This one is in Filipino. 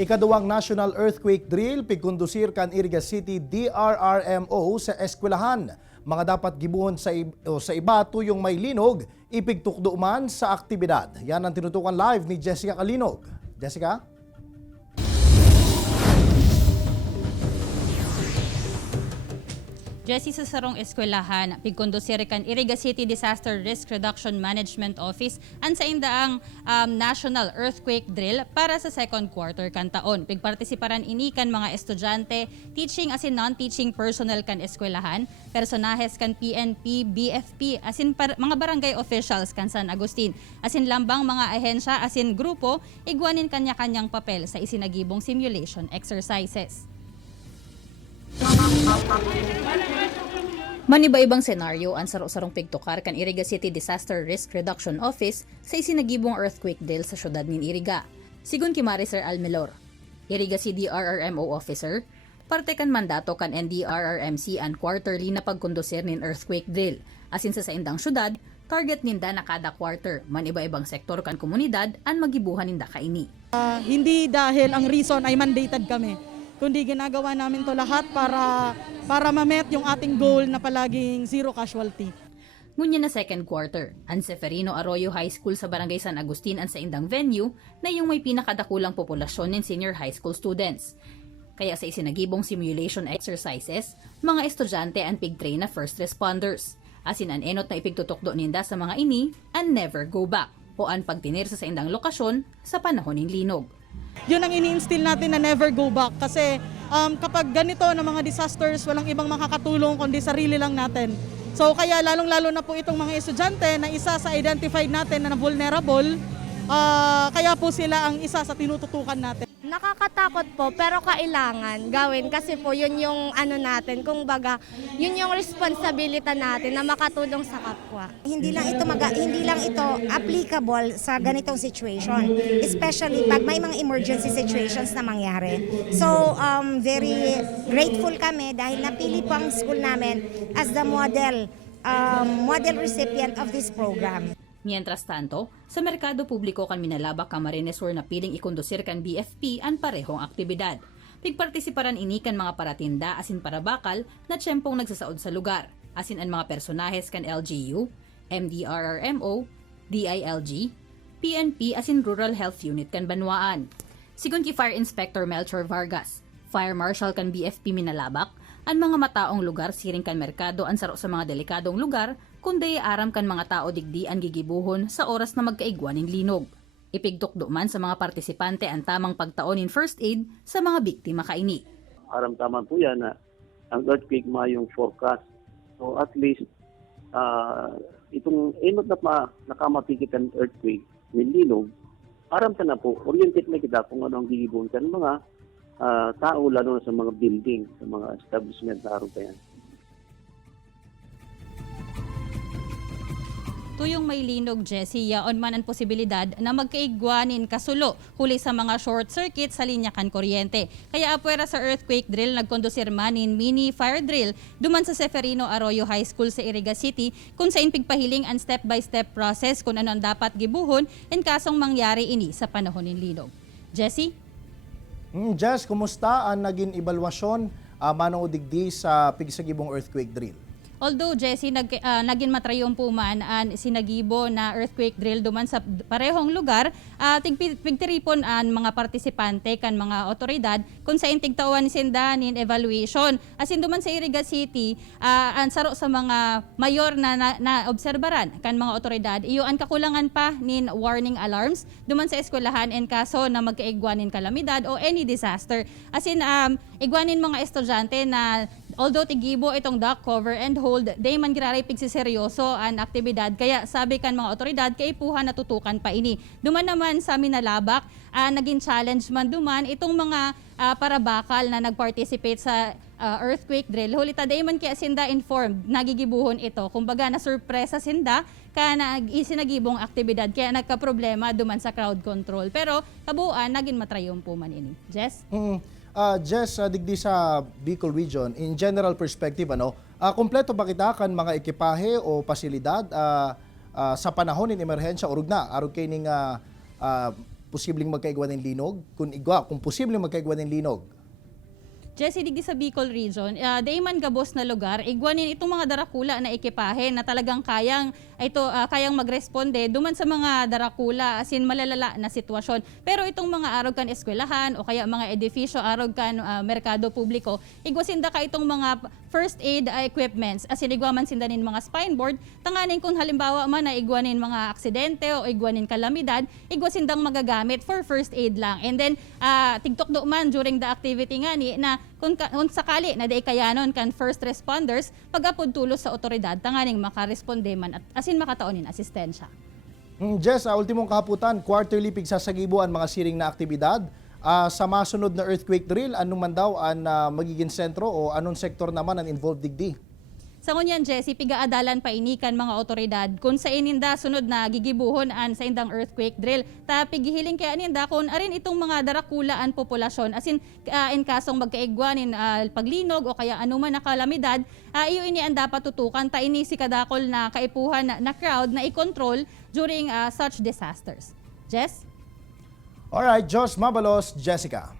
Ikaduwang National Earthquake Drill pigkondusir kan Iriga City DRRMO sa eskwelahan. Mga dapat gibuhon sa iba tuyong may linog, ipigtukdo man sa aktibidad. Yan ang tinutukan live ni Jessica Kalinog. Jessica? Jesse sa sarong eskwelahan, pigkondusir kan Iriga City Disaster Risk Reduction Management Office an sa indaang National Earthquake Drill para sa second quarter kan taon. Pigpartisiparan ini kan mga estudyante, teaching asin non-teaching personnel kan eskwelahan, personahes kan PNP, BFP, asin mga barangay officials kan San Agustin, asin lambang mga ahensya asin grupo, igwanin kanya-kanyang papel sa isinagibong simulation exercises. Maniba-ibang senaryo ang saro-sarong pigtukar kan Iriga City Disaster Risk Reduction Office sa isinagibong earthquake drill sa syudad nin Iriga. Sigun kay Mariser Almelor, Iriga City DRRMO officer, parte kan mandato kan NDRRMC ang quarterly na pagkondusir nin earthquake drill. Asin sa saindang syudad, target ninda na kada quarter, maniba-ibang sektor kan komunidad ang magibuhan ninda kaini. Hindi dahil ang reason ay mandated kami, kundi ginagawa namin to lahat para ma-met yung ating goal na palaging zero casualty. Ngunya na second quarter, ang Seferino Arroyo High School sa Barangay San Agustin ang sa indang venue na yung may pinakadakulang populasyon ng senior high school students. Kaya sa isinagibong simulation exercises, mga estudyante ang pig-train na first responders. Asin ang enot na ipigtutukdo ninda sa mga ini, and never go back, o ang pagtinir sa indang lokasyon sa panahon ng linog. Yun ang ini-instill natin na never go back kasi kapag ganito na mga disasters, walang ibang makakatulong kundi sarili lang natin. So kaya lalong-lalo na po itong mga estudyante na isa sa identified natin na vulnerable, kaya po sila ang isa sa tinututukan natin. Nakakatakot po pero kailangan gawin kasi po yun yung ano natin, kung baga yun yung responsibility natin na makatulong sa kapwa. Hindi lang ito applicable sa ganitong situation, especially pag may mga emergency situations na mangyari. So very grateful kami dahil napili po ang school namin as the model recipient of this program. Mientras tanto, sa merkado publiko kan Minalabak Camarines na piling ikondusir kan BFP ang parehong aktibidad. Pigpartisiparan ini kan mga paratinda asin parabakal na tiyempong nagsasaod sa lugar, asin ang mga personahes kan LGU, MDRRMO, DILG, PNP asin Rural Health Unit kan Banwaan. Sigun ki Fire Inspector Melchor Vargas, Fire Marshal kan BFP Minalabak, ang mga mataong lugar siring kan merkado ang saro sa mga delikadong lugar kundi aram kan mga tao digdi ang gigibuhon sa oras na magkaigwan ng linog. Ipigtukdo man sa mga partisipante ang tamang pagtaon in first aid sa mga biktima kaini. Aram-taman po yan na ang earthquake yung forecast. So at least itong enot na nakamatikit ang earthquake ng linog, aram ka na po, oriented na kita kung ano ang gigibuhon ka ng mga tao, lalo na sa mga building, sa mga establishment na araw pa yan. Tuyong may linog, Jessie, yaon man ang posibilidad na magkaigwanin kasulo huli sa mga short circuit sa linya kan kuryente. Kaya apwera sa earthquake drill, nagkondusir manin mini fire drill duman sa Seferino Arroyo High School sa Iriga City kung saan pigpahiling ang step-by-step process kung ano ang dapat gibuhon in kasong mangyari ini sa panahon ng linog. Jessie? Jess, kumusta ang naging ebalwasyon manong digdi sa pigsagibong earthquake drill? Although, Jessie, naging matrayon po man ang sinagibo na earthquake drill duman sa parehong lugar, pigtiripon ang mga partisipante kan mga otoridad kung sa tigtawan sinda nin evaluation. Asin duman sa Iriga City, ang saro sa mga mayor na obserbaran kan mga otoridad, iyo ang kakulangan pa nin warning alarms duman sa eskwelahan en kaso na magkaigwanin kalamidad o any disaster. Asin igwanin mga estudyante na although tigibo itong dock cover and hold, day man giraray pigsiseryoso ang aktibidad. Kaya sabi kan mga otoridad, kaipuhan na tutukan pa ini. Duman naman sa Minalabak, naging challenge man duman itong mga parabakal na nag-participate sa earthquake drill. Hulita day man kaya sinda informed, nagigibuhon ito. Kumbaga na surpresa sinda ka na isinagibong aktibidad kaya nagka-problema duman sa crowd control. Pero kabuuan, naging matrayon po man ini. Jess? Jess, digdi sa Bicol region, in general perspective, kompleto ba kita kan mga ekipahe o pasilidad sa panahon ng emerhensya o rugna? Arog kay ning posibleng magkaigwa ng linog? Kung posibleng magkaigwa ng linog? Jesse, digdi sa Bicol region, dayman gabos na lugar, igwanin itong mga darakula na ekipahe na talagang kayang magresponde duman sa mga darakula, as in malalala na sitwasyon. Pero itong mga arog kan eskwelahan o kaya mga edifisyo, arog kan merkado publiko, igwasinda ka itong mga first aid equipments, as in igwaman sindanin mga spine board, tanganin kung halimbawa man na igwanin mga aksidente o igwanin kalamidad, igwasindang magagamit for first aid lang. And then, tigtok do man during the activity nga ni na kung sakali na di kayanon kan first responders, pag-apod tulos sa otoridad, tanganing makaresponde man at asin makataonin asistensya. Jess, ultimong kahaputan, quarterly pigsasagibo ang mga siring na aktibidad. Sa masunod na earthquake drill, anong man daw ang magiging sentro o anong sektor naman ang involved digdi? Sa ngunyan, Jesse, pigaadalan pa inikan mga otoridad kung sa ininda sunod na gigibuhon an sa indang earthquake drill. Ta pigihiling kaya aninda kung arin itong mga darakulaan populasyon asin in kasong magkaigwanin paglinog o kaya anuman na kalamidad, iyo ini ang dapat tutukan ta ini si kadakol na kaipuhan na crowd na i-control during such disasters. Jess? Alright, Josh Mabalos, Jessica.